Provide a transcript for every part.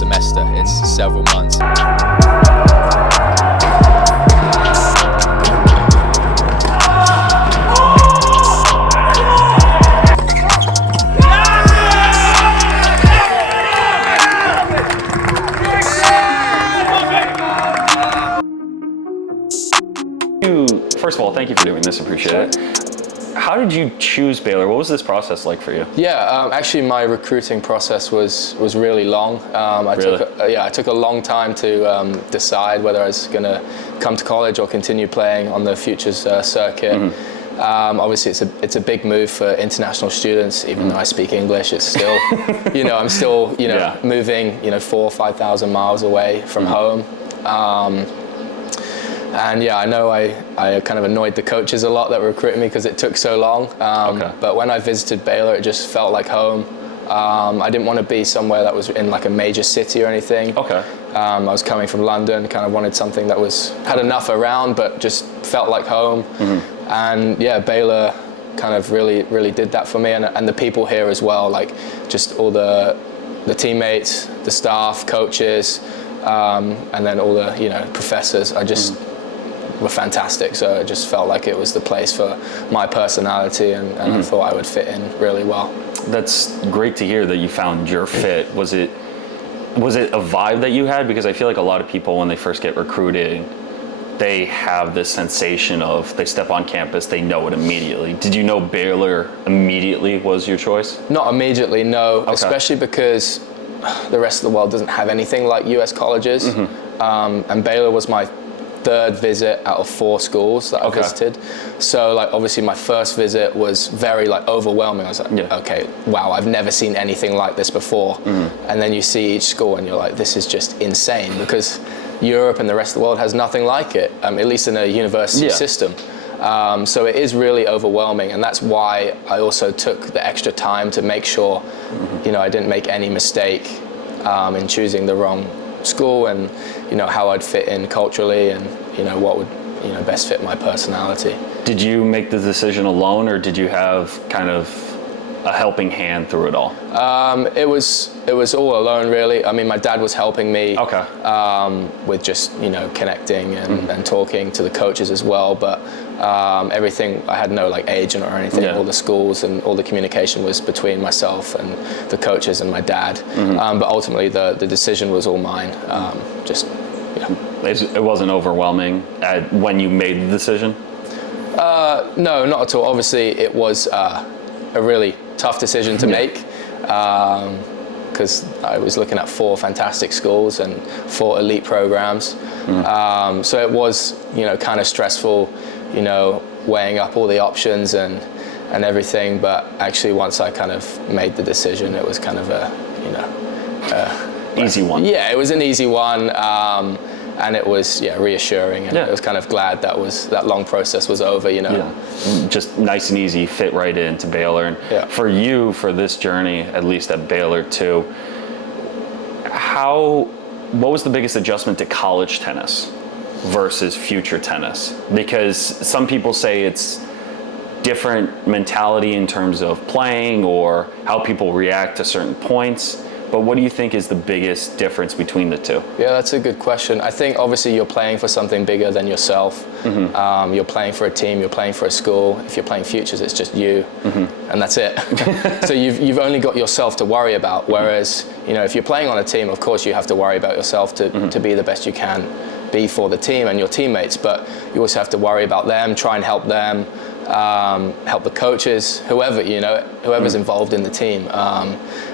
semester, it's several months. First of all, thank you for doing this, appreciate it. How did you choose Baylor? What was this process like for you? Yeah, actually my recruiting process was really long. I took a long time to decide whether I was going to come to college or continue playing on the Futures circuit. Mm-hmm. Obviously it's a big move for international students, even though I speak English, it's still, I'm still, moving, 4,000 or 5,000 miles away from home. And yeah, I know I kind of annoyed the coaches a lot that were recruiting me because it took so long. But when I visited Baylor, it just felt like home. I didn't want to be somewhere that was in like a major city or anything. I was coming from London, kind of wanted something that had enough around, but just felt like home. Mm-hmm. And yeah, Baylor kind of really did that for me, and the people here as well, like just all the teammates, the staff, coaches, and then all the professors. I just were fantastic, so it just felt like it was the place for my personality, and I thought I would fit in really well. That's great to hear that you found your fit. Was it a vibe that you had? Because I feel like a lot of people, when they first get recruited, they have this sensation of they step on campus, they know it immediately. Did you know Baylor immediately was your choice? Not immediately, no. Especially because the rest of the world doesn't have anything like US colleges. And Baylor was my third visit out of 4 schools that I visited. So like obviously my first visit was very like overwhelming. I was like, okay, wow, I've never seen anything like this before. And then you see each school and you're like, this is just insane, because Europe and the rest of the world has nothing like it, at least in a university system. So it is really overwhelming, and that's why I also took the extra time to make sure, I didn't make any mistake in choosing the wrong school, and how I'd fit in culturally, and what would best fit my personality. Did you make the decision alone, or did you have kind of a helping hand through it all? It was all alone, really. I mean, my dad was helping me with just connecting and talking to the coaches as well, but everything, I had no like agent or anything. All the schools and all the communication was between myself and the coaches and my dad. But ultimately the decision was all mine. It wasn't overwhelming when you made the decision? No, not at all. Obviously it was a really tough decision to make, because I was looking at 4 fantastic schools and 4 elite programs. So it was kind of stressful, weighing up all the options and everything, but actually once I kind of made the decision, it was kind of easy one. Yeah, it was an easy one, and it was reassuring, and I was kind of glad that long process was over. Just nice and easy, fit right into Baylor. And for you, for this journey, at least at Baylor too, what was the biggest adjustment to college tennis versus future tennis? Because some people say it's different mentality in terms of playing or how people react to certain points. But what do you think is the biggest difference between the two? Yeah, that's a good question. I think obviously you're playing for something bigger than yourself. You're playing for a team, you're playing for a school. If you're playing futures, it's just you, and that's it. So you've only got yourself to worry about. Whereas, if you're playing on a team, of course you have to worry about yourself to be the best you can be for the team and your teammates. But you also have to worry about them, try and help them, help the coaches, whoever's involved in the team.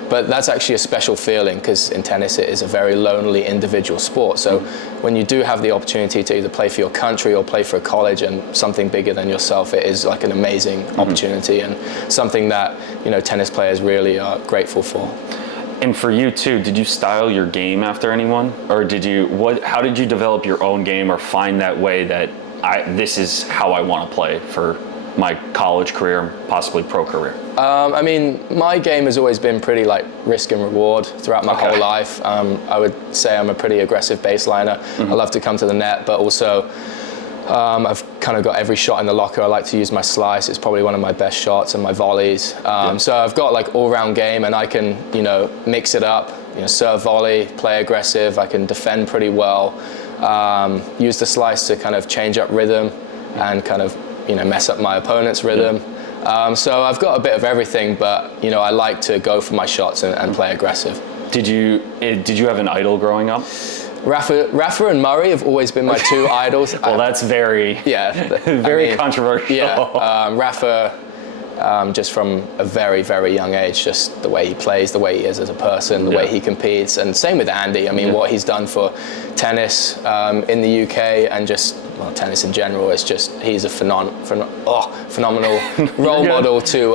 But that's actually a special feeling, because in tennis it is a very lonely individual sport. So when you do have the opportunity to either play for your country or play for a college and something bigger than yourself, it is like an amazing opportunity, and something that tennis players really are grateful for. And for you too, did you style your game after anyone, or how did you develop your own game, or find that way that this is how I want to play for my college career, possibly pro career? I mean, my game has always been pretty like risk and reward throughout my whole life. I would say I'm a pretty aggressive baseliner. I love to come to the net, but also I've kind of got every shot in the locker. I like to use my slice. It's probably one of my best shots, and my volleys. So I've got like all-round game, and I can, mix it up, serve volley, play aggressive. I can defend pretty well. Use the slice to kind of change up rhythm and kind of mess up my opponent's rhythm. So I've got a bit of everything, but I like to go for my shots and play aggressive. Did you have an idol growing up? Rafa and Murray have always been my two idols. Well, that's very controversial. Yeah, Rafa, just from a very, very young age, just the way he plays, the way he is as a person, the way he competes, and same with Andy. I mean, what he's done for tennis in the UK and just tennis in general, it's just he's a phenomenal role model to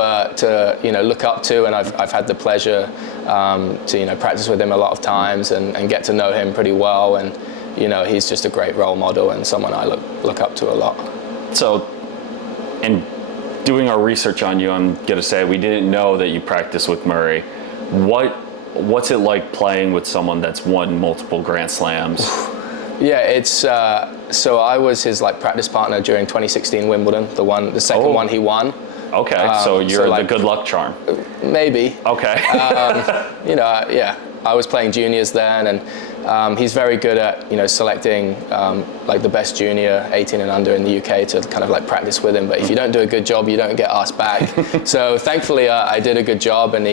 look up to, and I've had the pleasure to practice with him a lot of times and get to know him pretty well, and he's just a great role model and someone I look up to a lot. So, in doing our research on you, I'm gonna say we didn't know that you practice with Murray. What's it like playing with someone that's won multiple Grand Slams? Yeah, it's so I was his practice partner during 2016 Wimbledon, the second one he won. Okay, so you're the good luck charm. Maybe. Okay. I was playing juniors then, and he's very good at selecting the best junior 18 and under in the UK to kind of practice with him. But if you don't do a good job, you don't get asked back. So thankfully, I did a good job, and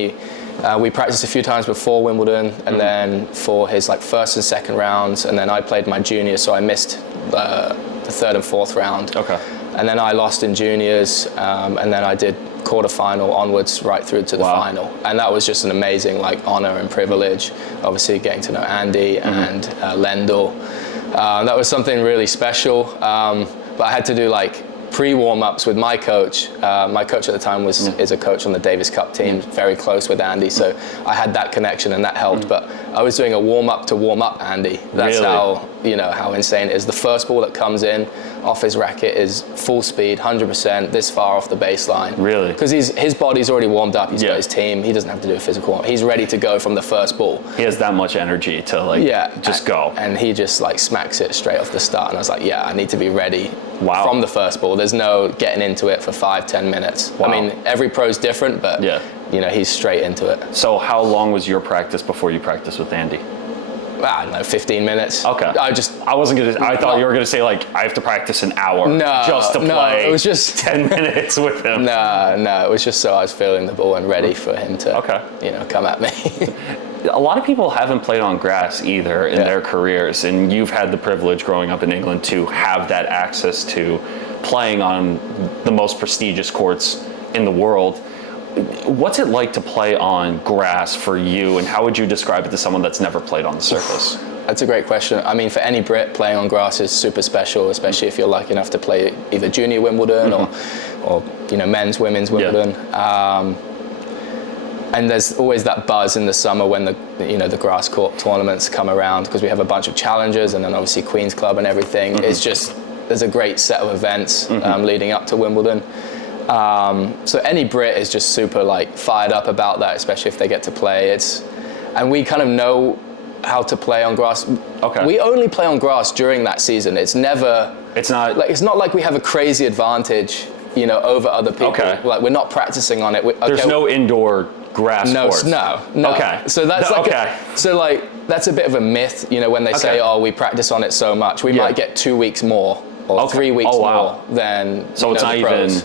we practiced a few times before Wimbledon, and then for his first and second rounds, and then I played my junior, so I missed the third and fourth round. Okay. And then I lost in juniors, and then I did quarterfinal onwards right through to the final. And that was just an amazing honor and privilege, obviously getting to know Andy and Lendl. That was something really special, but I had to do pre-warm-ups with my coach. My coach at the time is a coach on the Davis Cup team, very close with Andy, so I had that connection and that helped. But I was doing a warm-up to warm up Andy. That's really? how insane it is. The first ball that comes in off his racket is full speed, 100%, this far off the baseline. Really? Because his body's already warmed up, he's got his team, he doesn't have to do a physical warm-up. He's ready to go from the first ball. He has that much energy to just go. And he just smacks it straight off the start, and I was like, I need to be ready Wow. from the first ball. There's no getting into it for 5-10 minutes. Wow. I mean, every pro's different, but he's straight into it. So how long was your practice before you practiced with Andy? I don't know, 15 minutes. Okay. I thought you were gonna say I have to practice an hour just to play. It was just 10 minutes with him. No, it was just so I was feeling the ball and ready for him to come at me. A lot of people haven't played on grass either in their careers, and you've had the privilege growing up in England to have that access to playing on the most prestigious courts in the world. What's it like to play on grass for you, and how would you describe it to someone that's never played on the surface? That's a great question. I mean, for any Brit, playing on grass is super special, especially if you're lucky enough to play either junior Wimbledon or men's, women's Wimbledon. And there's always that buzz in the summer when the grass court tournaments come around, because we have a bunch of challengers and then obviously Queen's Club and everything. It's just, there's a great set of events leading up to Wimbledon. So any Brit is just super fired up about that, especially if they get to play. And we kind of know how to play on grass. Okay. We only play on grass during that season. It's not like we have a crazy advantage, over other people. Okay. We're not practicing on it. There's no indoor grass courts. No. Okay. So that's that's a bit of a myth, when they say, we practice on it so much. We might get 2 weeks more or 3 weeks more than so it's the pros.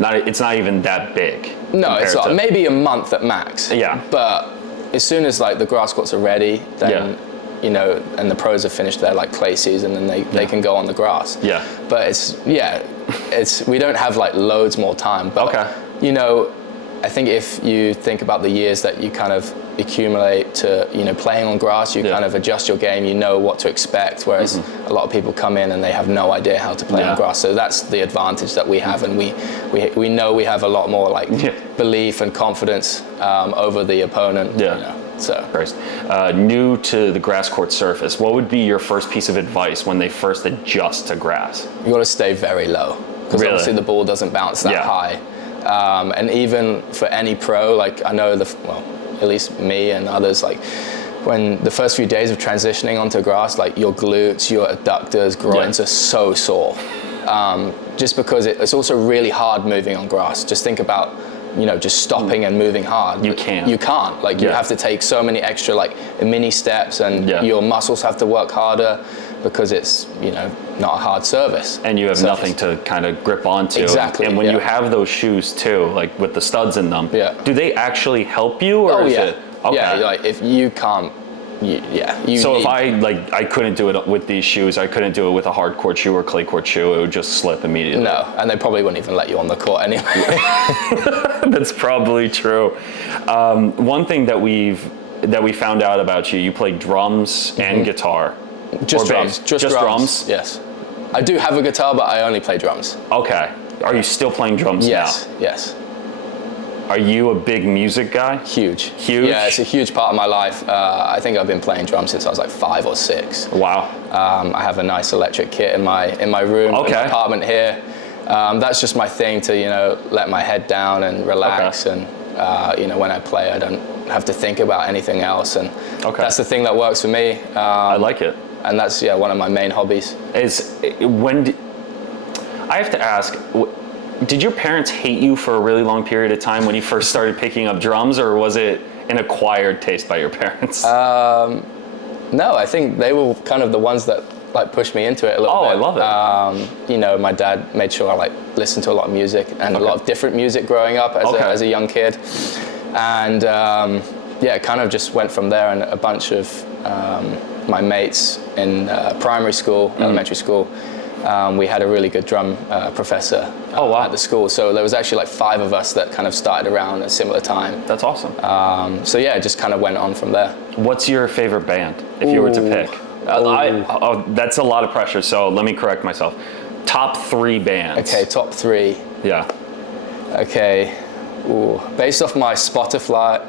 It's not even that big. No, it's not. Maybe a month at max. Yeah. But as soon as the grass courts are ready, then and the pros have finished their clay season, and they can go on the grass. Yeah. But it's we don't have loads more time. But I think if you think about the years that you kind of accumulate to playing on grass, you kind of adjust your game, you know what to expect, whereas a lot of people come in and they have no idea how to play on grass. So that's the advantage that we have, and we know we have a lot more belief and confidence over the opponent. So Christ. New to the grass court surface, what would be your first piece of advice when they first adjust to grass? You got to stay very low, because obviously the ball doesn't bounce that high. And even for any pro, I know at least me and others, when the first few days of transitioning onto grass, your glutes, your adductors, groins are so sore. Just because it's also really hard moving on grass. Just think about just stopping and moving hard. You can't. You can't. Like you have to take so many extra like mini steps, and your muscles have to work harder because it's not a hard surface. And you have nothing to kind of grip onto. Exactly. And when you have those shoes too, like with the studs in them, do they actually help you, or is it? Okay. Yeah, like if you can't. So if I couldn't do it with these shoes, I couldn't do it with a hard court shoe or clay court shoe, it would just slip immediately. No, and they probably wouldn't even let you on the court anyway. That's probably true. One thing that we found out about you play drums and guitar. Just or drums. bass. Just drums. Drums? Yes. I do have a guitar, but I only play drums. Okay. Are you still playing drums now? Yes. Are you a big music guy? Huge. Huge? Yeah, it's a huge part of my life. I think I've been playing drums since I was like 5 or 6. Wow. I have a nice electric kit in my room, in my apartment here. That's just my thing to let my head down and relax, and when I play, I don't have to think about anything else, and that's the thing that works for me. I like it. And that's one of my main hobbies. I have to ask, did your parents hate you for a really long period of time when you first started picking up drums, or was it an acquired taste by your parents? No, I think they were kind of the ones that like pushed me into it a little bit. I love it. My dad made sure I like listened to a lot of music and a lot of different music growing up as a young kid, and it kind of just went from there. And a bunch of my mates in primary school, elementary school, we had a really good drum professor at the school. So there was actually like 5 of us that kind of started around at a similar time. That's awesome. It just kind of went on from there. What's your favorite band, if you were to pick? That's a lot of pressure, so let me correct myself. Top 3 bands. Okay, top 3. Yeah. Okay. Based off my Spotify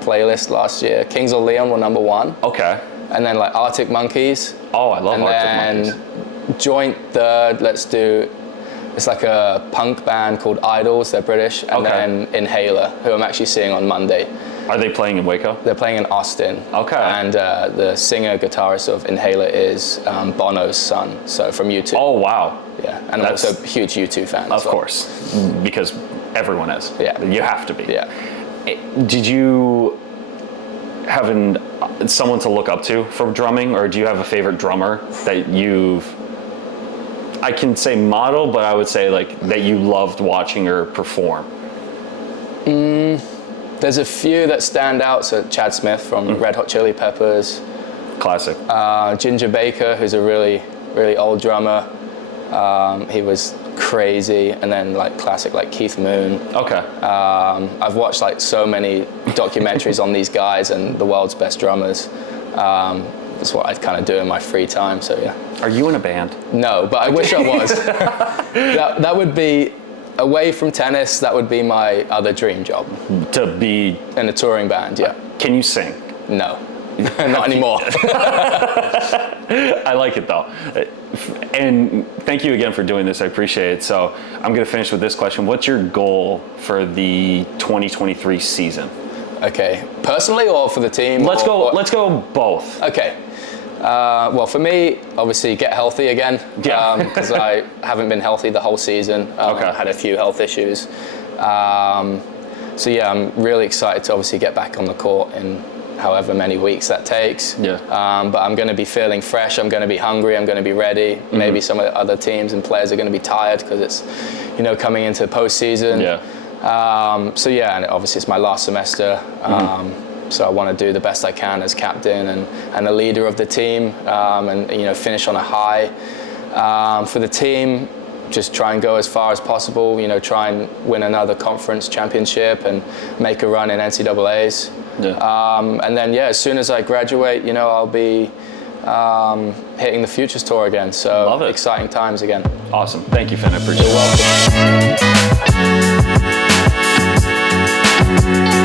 playlist last year, Kings of Leon were number 1. Okay. And then like Arctic Monkeys. Oh, I love Arctic Monkeys. And then joint third, it's like a punk band called Idols, they're British, and then Inhaler, who I'm actually seeing on Monday. Are they playing in Waco? They're playing in Austin. Okay. And the singer-guitarist of Inhaler is Bono's son, so from U2. Oh, wow. Yeah, and I'm also a huge U2 fan. Of course, because everyone is. Yeah. You have to be. Yeah. Did you have someone to look up to for drumming, or do you have a favorite drummer that I can say model, but I would say like that you loved watching or perform? There's a few that stand out. So Chad Smith from Red Hot Chili Peppers. Classic. Ginger Baker, who's a really, really old drummer. He was crazy. And then like classic like Keith Moon. Okay. I've watched like so many documentaries on these guys and the world's best drummers. That's what I kind of do in my free time, so yeah. Are you in a band? No, but I wish I was. that would be, away from tennis, that would be my other dream job. To be in a touring band, yeah. Can you sing? No, not anymore. I like it though. And thank you again for doing this, I appreciate it. So I'm gonna finish with this question. What's your goal for the 2023 season? Okay, personally or for the team? Let's go both. Okay. Well, for me, obviously, get healthy again. Yeah. Because I haven't been healthy the whole season. I had a few health issues. I'm really excited to obviously get back on the court in however many weeks that takes. Yeah. But I'm going to be feeling fresh. I'm going to be hungry. I'm going to be ready. Mm-hmm. Maybe some of the other teams and players are going to be tired because it's, coming into postseason. Yeah. And obviously it's my last semester. So I want to do the best I can as captain and a leader of the team, and finish on a high. For the team, just try and go as far as possible. Try and win another conference championship and make a run in NCAAs. Yeah. And then as soon as I graduate, I'll be hitting the Futures Tour again. So love it. Exciting times again. Awesome. Thank you, Finn. I appreciate it. You're welcome.